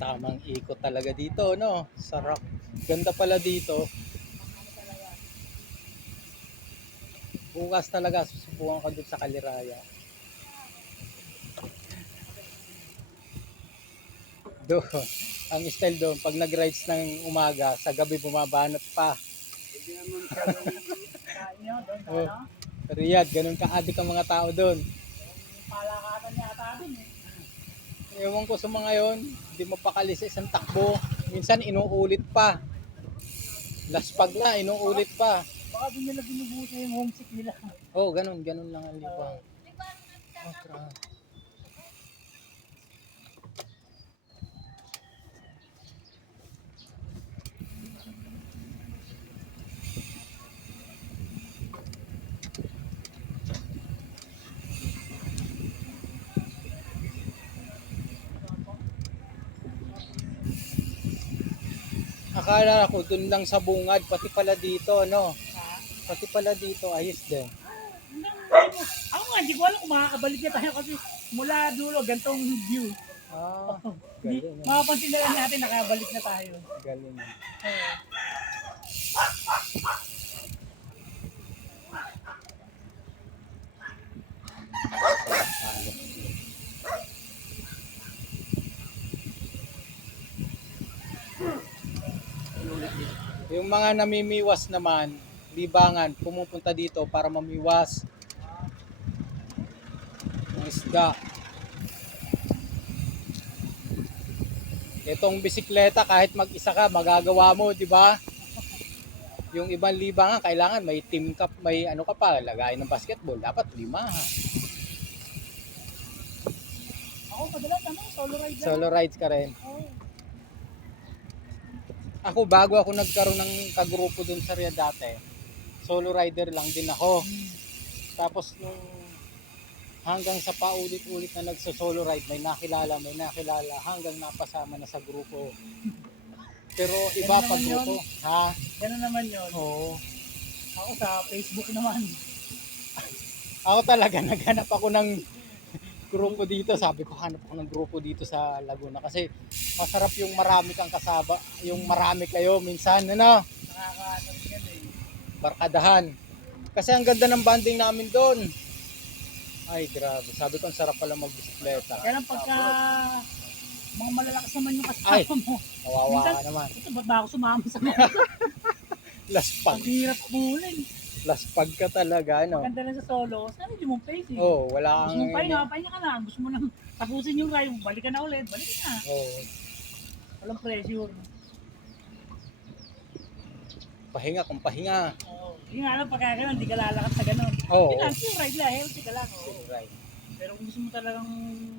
Tamang ikot talaga dito, no? Sarap. Ganda pala dito. Bukas talaga susubukan ko dun sa Kaliraya. Doon, ang style doon, pag nag-rides ng umaga, sa gabi bumabanat pa. Hindi naman kain nyo doon sa Oh, ano? Riyadh, ganun ka-adik ang mga tao doon. Palakatan yata doon eh. Ewan ko sa mga yon, hindi mapakali sa isang takbo. Minsan inuulit pa. Laspag na, inuulit pa. Baka doon nila binubuti yung homesick nila. Oh, ganun lang ang libang. Oh, grabe. Akala ko dun lang sa bungad, pati pala dito, no? Pati pala dito, ayos din. Ako nga, hindi ko alam kung makakabalik na tayo kasi mula dulo, gantong view. Ah, Hindi, galing. makapansin na lang natin, nakabalik na tayo. Galing. Oo. Yung mga namimiwas naman, libangan, pumupunta dito para mamiwas ng isda. Itong bisikleta, kahit mag-isa ka, magagawa mo, di ba? Yung ibang libangan, kailangan may team ka, may ano ka pa, lagay ng basketball, dapat 5. Ako madalas solo ride lang. Solo rides ka rin. Oo. Ako, bago ako nagkaroon ng kagrupo dun sa Riyadh dati, solo rider lang din ako. Tapos nung hanggang sa paulit-ulit na nagso-solo ride, may nakilala hanggang napasama na sa grupo. Pero iba Ganun pag naman grupo. Ha? Ganun naman yun. Oo. Ako sa Facebook naman. Ako talaga naghanap ako ng grupo dito. Sabi ko hanap ako ng grupo dito sa Laguna kasi masarap yung marami kang kasaba, yung marami kayo minsan, ano, Nakakaano rin yan eh. barkadahan. Kasi ang ganda ng banding namin doon. Ay, grabe. Sabi ko, ang sarap pala magbisikleta. Kaya lang pagka mga malalakas naman yung Ay. kasama mo. Kawawa Minsan, ka naman. ito ba't ba ako sumama sa mga Laspag. ang hirap bulin. Laspag ka talaga, no? Maganda lang sa solo, sabi di mong face eh. Oh, wala Gusto kang... mong pahinga ka lang. Gusto mo nang tapusin yung ride, balik ka na ulit, balik ka na. Oh, Walang pressure. pahinga kung pahinga. Oo. Yung nga lang pagka ganun, hindi ka lalakad sa ganun. Oo. Yun lang, yung ride lang, healthy ka lang. Oo. Right. Pero kung gusto mo talagang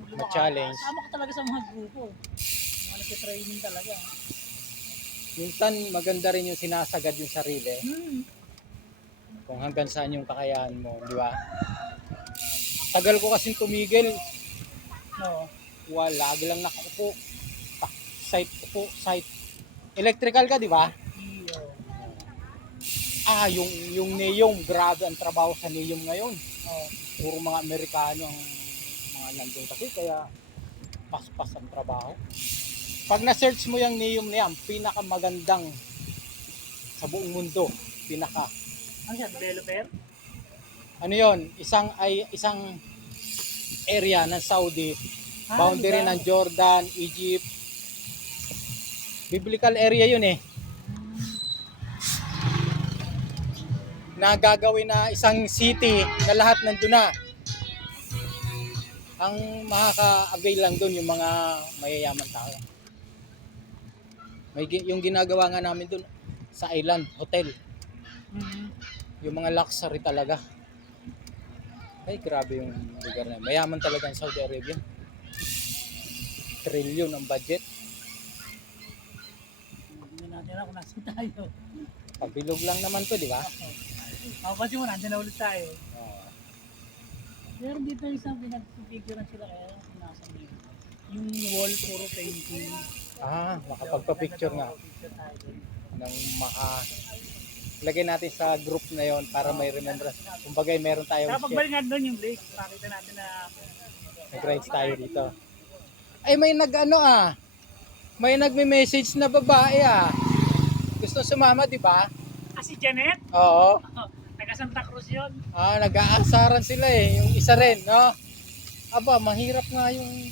lumakas, Ma-challenge. sama ka talaga sa mga grupo. Mga nagtitraining talaga. Minsan maganda rin yung sinasagad yung sarili. Kung hanggang saan yung kakayahan mo, di ba? Tagal ko kasing tumigil. No. Wala, lagi lang nakaupo. Site. Electrical ka, di ba? Iyo. Ah, yung Neom, grabe ang trabaho sa Neom ngayon. Oh. Puro mga Amerikano ang mga nandun kasi, kaya paspas ang trabaho. Pag na-search mo yung Neom na yan, pinakamagandang sa buong mundo. Ano siya, developer? Ano yon? Isang area ng Saudi, boundary diba? ng Jordan, Egypt. Biblical area yun eh. Na gagawin na isang city na lahat nandun na. Ang makaka-avail lang doon yung mga mayayaman tao. Yung ginagawa nga namin doon sa island, hotel. Yung mga luxury talaga. Ay, grabe yung lugar na yun. Mayaman talaga ang Saudi Arabia. Trillion ang budget. Hindi natin alam kung nasan tayo. Pabilog lang naman to, di ba? Ako kasi mo, nandiyan na ulit tayo. Oh. Pero dito isang pinag-figurean sila kaya kung nasan yun. Yung wall, puro painting. Ah, makapagpa-picture nga Picture tayo dun. ng lagay natin sa group na yon para may remembrance. Kumbagay meron tayong Saka pagbalik nga doon yung lake, makita natin na nag-rides tayo dito. Ay, may May nagme-message na babae Gusto sumama, di ba? Si Janet? Oo. Taga Santa Cruz yun. Nag-aasaran sila Yung isa rin, no? Aba, mahirap nga yung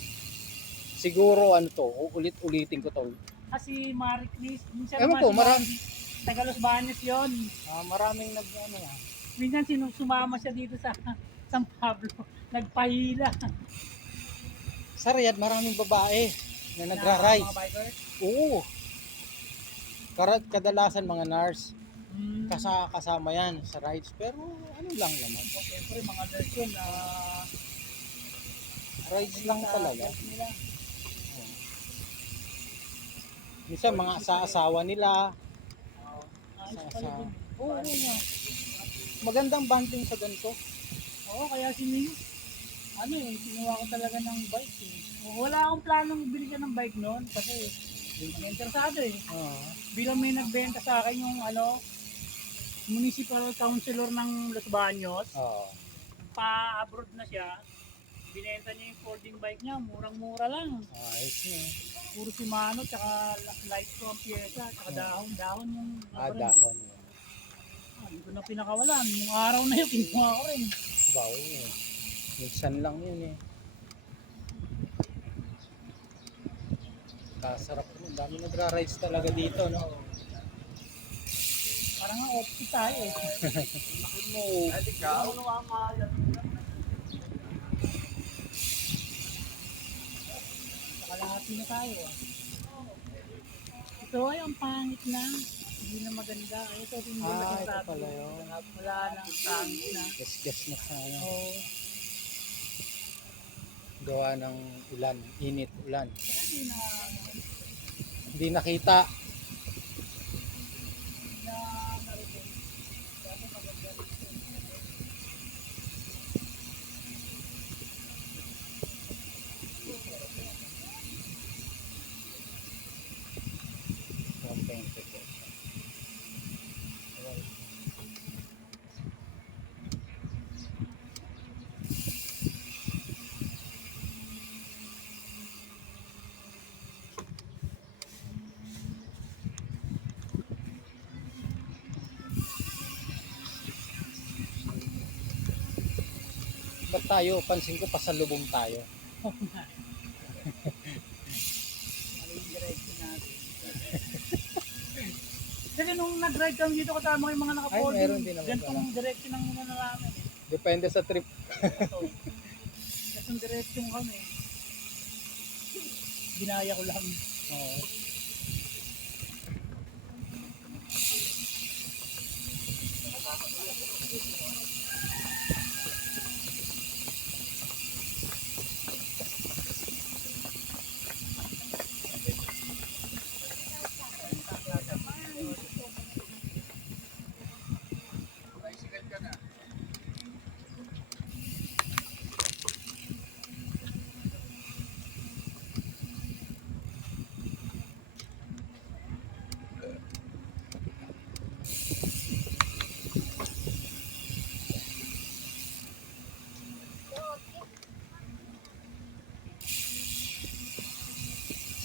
siguro uulit-ulitin ko to. Si Marie Chris. Minsan Ewan naman ko, taga Los Baños yun. Maraming Minsan sumama siya dito sa San Pablo. Nagpahila. Sa Riyadh, maraming babae na nagra-ride. Mga bikers. Oo. Kadalasan mga nurse. Kasama yan sa rides. Pero ano lang naman. Siyempre mga nurse yun na rides lang talaga. Nila. Minsan mga asawa nila. Oo nga. Magandang banding sa ganito. Oo, kaya kinuha ko talaga ng bike Wala akong planong bilhin ng bike noon kasi interesado Bilang may nagbenta sa akin yung municipal councilor ng Los Baños. Pa-abroad na siya. Binenta niya yung folding bike niya, murang-mura lang. Ayos niya. Puro Shimano, tsaka light from pyesa, tsaka dahon yung... Dahon. Hindi ko na pinakawalan. Yung araw na yun, kinuha ko rin. Bawo minsan lang yun Kasarap yun. Dami nagra-rides talaga dito, no? Parang nga off-kit tayo Ikaw? Kalahati na tayo Ito ay ang pangit na. Hindi na maganda. Ito hindi na ito pala yun. Wala na, pangit na. Gas-gas na sana. Gawa ng ulan, init, ulan. Hindi nakita. Ba't tayo? Pansin ko pasalubong tayo. Kasi nung nag-ride kami dito kasama yung mga naka-folding, meron din naman ganitong direction ang muna namin Depende sa trip. Ganitong direction kami. Ginaya ko lang.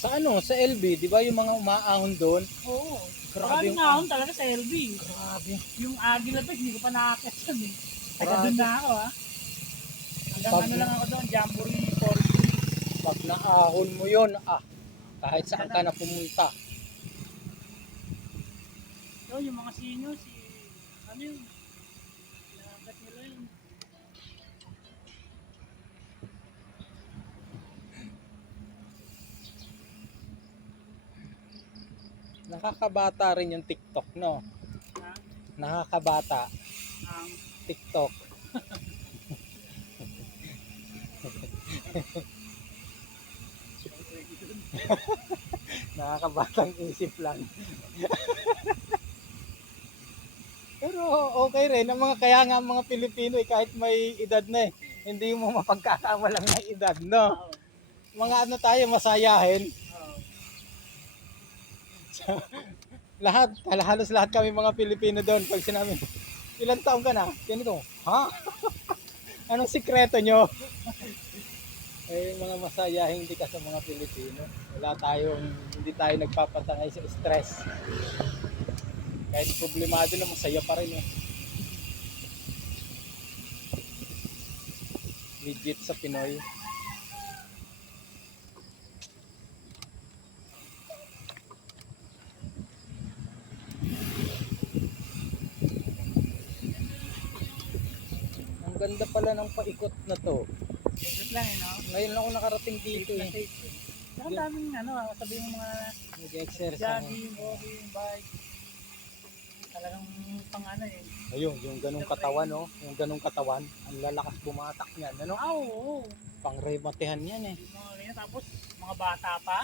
Sa sa LB, di ba yung mga umaahon doon? Oo. Grabe Maraming ahon talaga sa LB. Grabe. Yung Agila Fest, hindi ko pa nakakit yan Taga Grabe. doon na ako Hanggang lang ako doon, Jamboree 40. Pag naahon mo yun, kahit saan ka na pumunta. Yung mga seniors, yun? Nakakit nila yun. Nakakabata rin yung TikTok, no? Nakakabata. TikTok. Nakakabatang isip lang. Pero okay rin. Kaya nga ang mga Pilipino kahit may edad na hindi mo mapagkakamalang may edad, no? Mga tayo, masayahin. Halos lahat kami mga Pilipino doon. Pag sinabi, ilang taon ka na? Ganito. Ha? Anong sikreto nyo? Eh, mga masaya hindi ka sa mga Pilipino. Hindi tayo nagpapatangay sa stress. Kahit problemado na, masaya pa rin eh. Legit sa Pinoy. Ang ganda pala ng paikot na to. Ikot lang no? Ngayon lang ako nakarating dito Safe na eh. safe. Saka daming sabi mo mga Nag-exercise. jogging, walking, bike. Talagang pang eh. Ayun, yung ganung katawan, no? Yung ganung katawan, ang lalakas bumatak niyan, ano? Oo. Pang-rematehan yan eh. Yung mga ganyan. Tapos mga bata pa.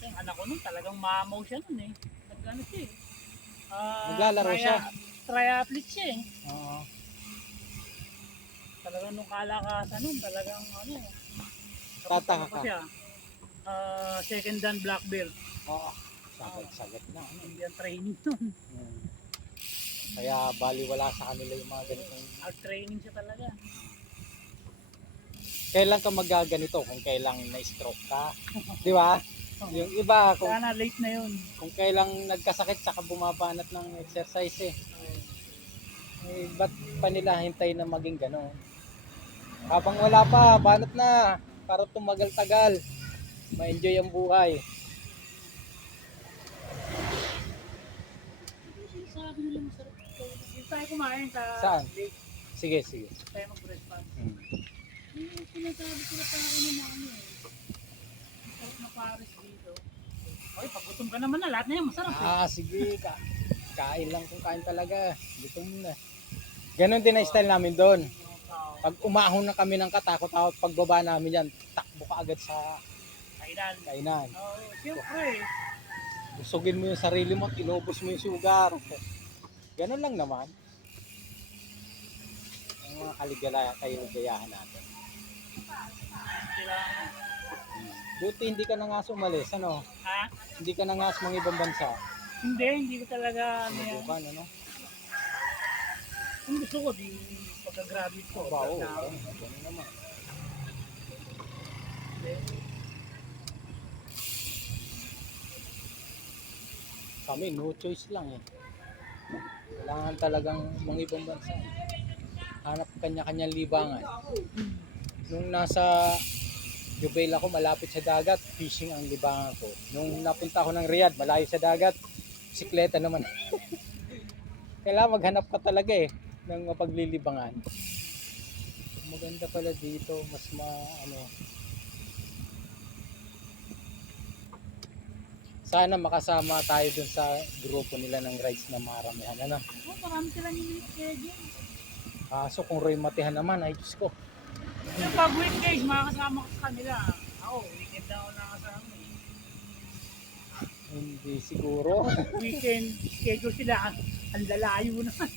Yung anak ko nun talagang mamaw siya nun eh. Nag-ano siya eh. Naglalaro siya. Triathlete siya eh. Oo. Talagang nung kalakasan nun, talagang Tataka tapos ka. siya. Second dan black belt. Oo. Sagat na. Ano? Indian training nun. Hmm. Kaya baliwala sa kanila yung mga ganitong. Out training siya talaga. Kailan ka magaganito? Kung kailang na-stroke ka. Di ba? Yung iba, Sana late na yun. kung kailang nagkasakit saka bumabanat ng exercise eh. Eh, ba't pa nila hintayin na maging gano'n? Habang wala pa, banat na. Para tumagal-tagal. Ma-enjoy ang buhay. Sabi nila masarap. Yung tayo kumain sa Saan? lake, Sige, sige. tayo mag-breakfast. Hmm. Yung sinasabi ko na parang masarap na pares dito. Okay, pag gutom ka naman na, lahat na yan masarap eh. Sige. Kain lang kung kain talaga. Gutom na. Ganon din ang style namin doon. Pag umahon na kami ng katakot-takot, pagbaba namin yan, takbo ka agad sa Kainan. kainan. Oo, siyempre. Busugin mo yung sarili mo at inubos mo yung sugar. Ganon lang naman. Ang mga kaligayahan natin. Kailangan. Buti hindi ka na nga sumalis, ano? Ha? Hindi ka na nga sa mga ibang bansa. Hindi ko talaga yan. Bukan, ano? Kung gusto ko, di pagka-graduate ko. Bao, na- ganun naman. Kami, no choice lang eh. Kailangan talagang mga ibang bansa. Hanap kanya-kanyang libangan. Nung nasa Jubail ako, malapit sa dagat, fishing ang libangan ko. Nung napunta ako ng Riyadh, malayo sa dagat, bisikleta naman. Kailangan maghanap ka talaga eh ng mapaglilibangan. Maganda pala dito, mas sana makasama tayo dun sa grupo nila ng rides na maramihan. Ano? Oo, marami silang ini-schedule. So kung rheumatihan naman, ay Diyos ko. Yung pag weekdays, makakasama ko sa kanila. Ako, weekend na ako nakasama eh. Hindi siguro. Weekend, schedule sila. Ang lalayo naman.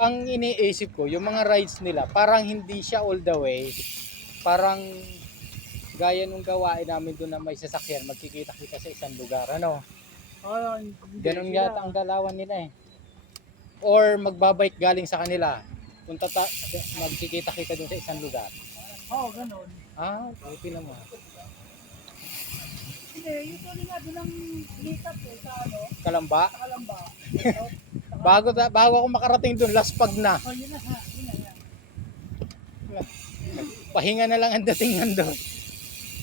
Ang iniisip ko, yung mga rides nila, parang hindi siya all the way. Parang gaya nung gawain namin doon na may sasakyan, magkikita-kita sa isang lugar. Ano? Oo, Ganun yata ang galawan nila eh. Or magbabike galing sa kanila. Magkikita-kita doon sa isang lugar. Oo, ganun. Buti naman. Hindi, usually nga doon ang meet up eh, sa Kalamba? sa Kalamba. Bago ako makarating doon, laspag na. Oh, yun na ha, yun na. Pahinga na lang ang datingan doon.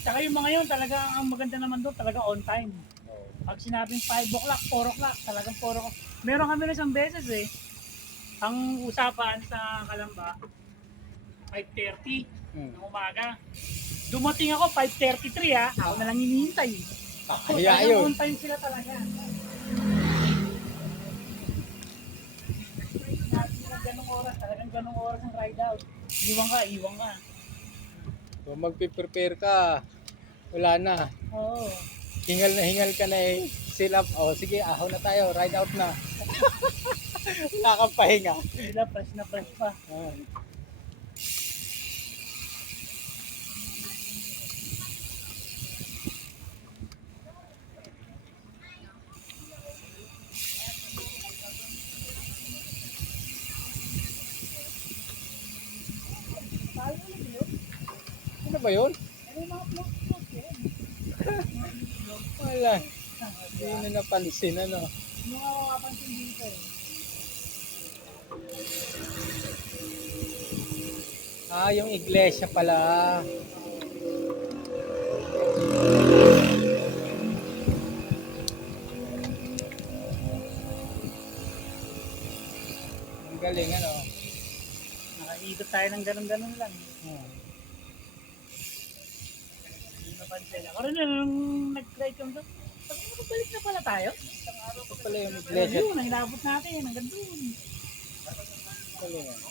Tsaka yung mga yun, talaga ang maganda naman doon, talaga on time. Pag sinabing 5 o'clock, 4 o'clock, talagang 4 o'clock. Meron kami na isang beses eh. Ang usapan sa Kalamba, 5:30 ng umaga. Dumating ako 5:33 ha. Ako na lang hinihintay. Kaya Talagang yun. on time sila talaga. Ganong oras, talagang ganong oras ang ride out. Iwan ka. So magpiprepare ka, wala na. Oo. Hingal ka na eh. Seal up. Sige, ahon na tayo. Ride out na. Nakapahinga. Sila fresh na fresh pa. Ano ba ba yun? Ano yung mga float yan? Wala. Hindi na napansin, ano. Yung mga makapansin dito eh. Yung iglesia pala. Ang galing, ano. Nakaikot tayo ng ganun-ganun lang. Hmm. Hindi napansin. Ako rin nung nag-ride yung doon. Sabi mo, balik na pala tayo? Ito pala yung Pero iglesia. yun, ang inabot natin. Hanggang doon. Galing, ano.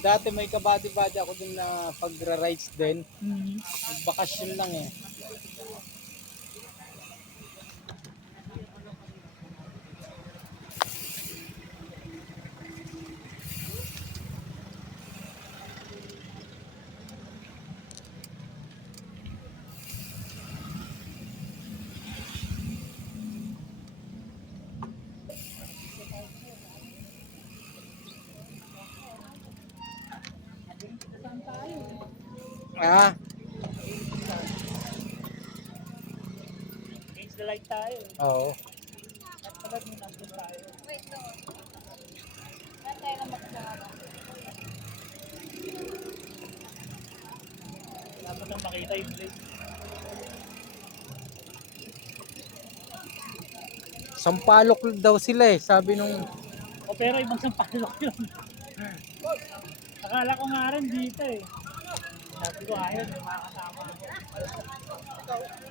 Dati may kabady-bady ako dun na pagra-rides din. Bakasyon lang eh. Saan tayo? Ah, Against the light tayo. oo. At pala nung nandun tayo. Dapat nang makita yung place. Sampalok daw sila eh, sabi nung O pero ibang sampalok yun. Akala ko nga rin dito eh. Sabi ko ayun, may mga kasama ako.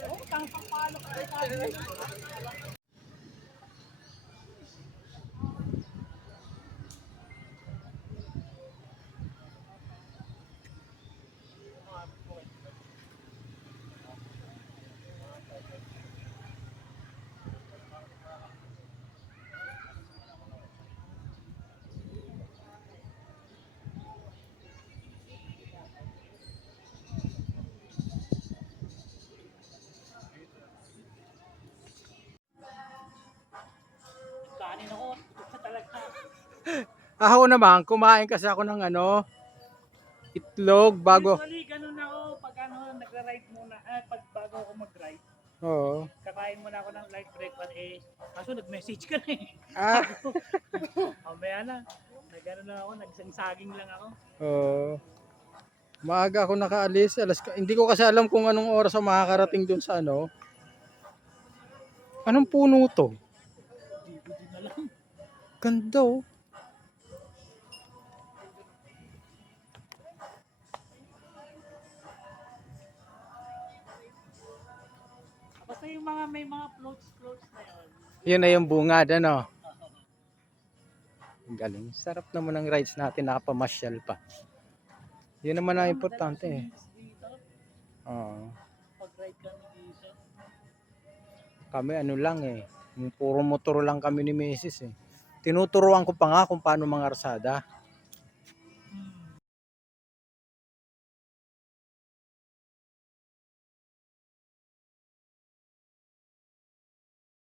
Oo, tang sampalok tayo sabi. Kanin ako, tutok na talaga. ako naman, kumain kasi ako ng ano, itlog bago. Usually, ganun ako pag ano, nagra-ride muna, pag bago ako mag-ride. Oo. Kakain muna ako ng light breakfast eh. Kaso nag-message ka na eh. Ah, Mamaya na. Nag-ano na ako, nagsangsaging lang ako. oo. Maaga ako nakaalis, hindi ko kasi alam kung anong oras ako makakarating dun sa ano. Anong puno to? DVD na lang. Ganda oh. Basta yung mga may mga floats na yun. Yun na yung bungad, ano. Ang galing. Sarap naman ng rides natin, nakapamasyal pa. Yun naman ang importante eh. Dito, Oo. pag-ride kami dito. Kami ano lang eh. Puro motor lang kami ni Mrs. eh. Tinuturuan ko pa nga kung paano mga arsada.